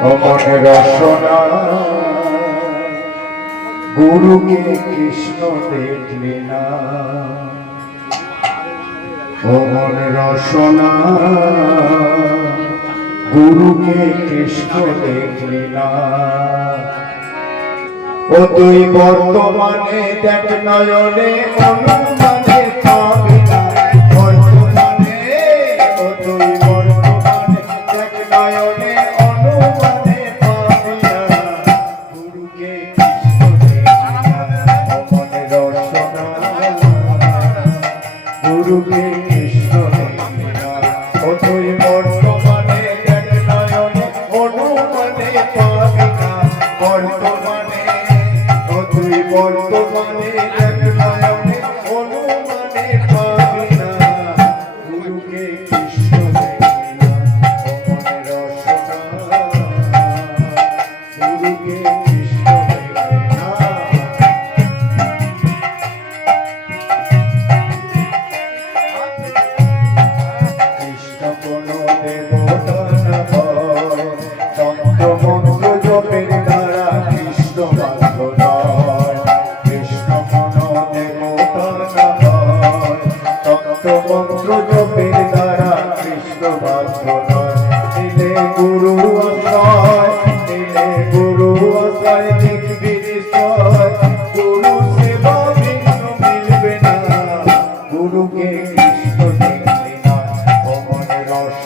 অমন রসনা গুরুকে কৃষ্ণ দেখলি না। রসনা গুরুকে কৃষ্ণ দেখলি না। ও তুই বর্তমানে দেখ নয়নে অনুমানে বর্তমানে দেখ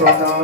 রসনা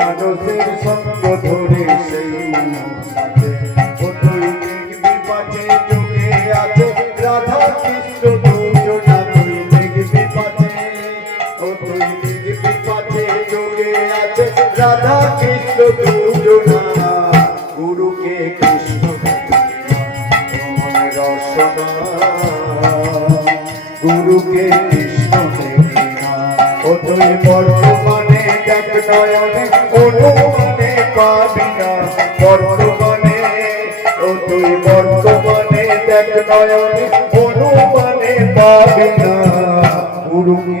মানুষের সঙ্গ ধরে সেই গুরুকে কৃষ্ণ রসনা। গুরুকে কৃষ্ণ ও নয়নে অনুমানে পাবি না বর্তমানে। ও তুই বর্তমানে দেখ নয়নে অনুমানে পাবি না গুরুকে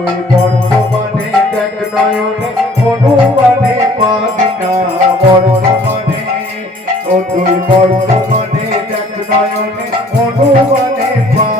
তুই বর্তমানে দেখ নয়নে অনুমানে পাবি না বর্তমানে ও তুই দেখ নয়নে অনুমানে পাবি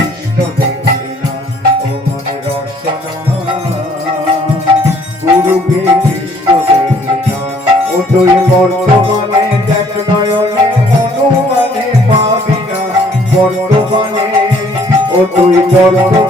বর্তমানে দেখ নয়নে অনুমানে পাবি না। বর্তমানে ও তুই বর্তমানে